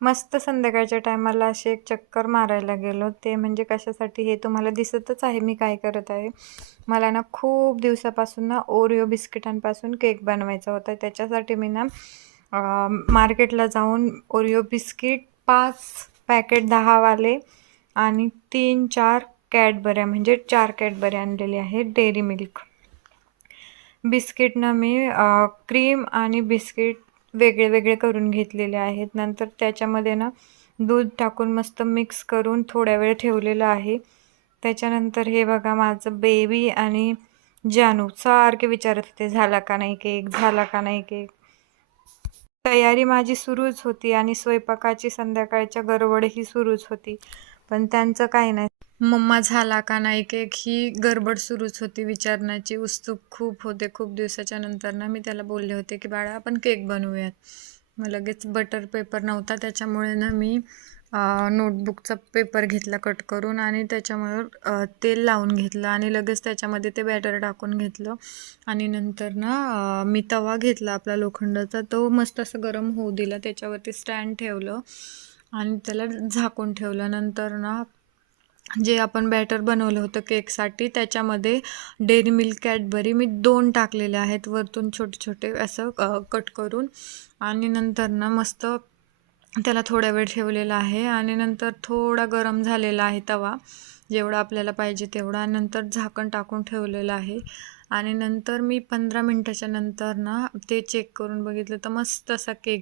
मस्त संध्याकाळच्या टायमाला अशी एक चक्कर मारायला गेलो. ते म्हणजे कशासाठी हे तुम्हाला दिसतच आहे मी काय करत आहे. मला ना खूप दिवसापासून ना ओरिओ बिस्किटांपासून केक बनवायचा होता. त्याच्यासाठी मी ना मार्केटला जाऊन ओरिओ बिस्किट 5 पॅकेट 10 वाले आणि 3-4 कॅडबऱ्या म्हणजे 4 कॅडबऱ्या आणलेले आहेत डेअरी मिल्क. बिस्किटनं मी क्रीम आणि बिस्किट वेगळे वेगळे करून घेतलेले आहेत. नंतर त्याच्यामध्ये ना दूध टाकून मस्त मिक्स करून थोड्या वेळ ठेवलेलं आहे. त्याच्यानंतर हे बघा माझं बेबी आणि जानू सारखे विचारत होते झाला का नाही केक, झाला का नाही केक. तयारी माझी सुरूच होती आणि स्वयंपाकाची संध्याकाळच्या गडबडही सुरूच होती. पण त्यांचं काही नाही. मम्मा झाला का नाही केक ही गडबड सुरूच होती विचारण्याची. उत्सुक खूप होते. खूप दिवसाच्या नंतर ना मी त्याला बोलले होते की बाळा आपण केक बनवूयात. मग लगेच बटर पेपर नव्हता त्याच्यामुळे ना मी नोटबुकचा पेपर घेतला कट करून आणि त्याच्यावर तेल लावून घेतलं आणि लगेच त्याच्यामध्ये ते बॅटर टाकून घेतलं. आणि नंतर ना मी तवा घेतला आपला लोखंडाचा, तो मस्त असं गरम होऊ दिला. त्याच्यावरती स्टँड ठेवलं आणि त्याला झाकून ठेवलं. नंतर ना जे आपण बॅटर बनवलं होतं केकसाठी त्याच्यामध्ये डेअरी मिल्क कॅडबरी मी 2 टाकलेले आहेत वरतून छोटे छोटे असं कट करून. आणि नंतर ना मस्त त्याला थोडा वेळ ठेवलेला आहे आणि नंतर थोडा गरम झालेला आहे तवा, जेवढा आपल्याला पाहिजे तेवढा. नंतर झाकण टाकून ठेवलेलं आहे आणि नंतर मी 15 मिनिटाच्या नंतर ना ते चेक करून बघितलं तर मस्त असा केक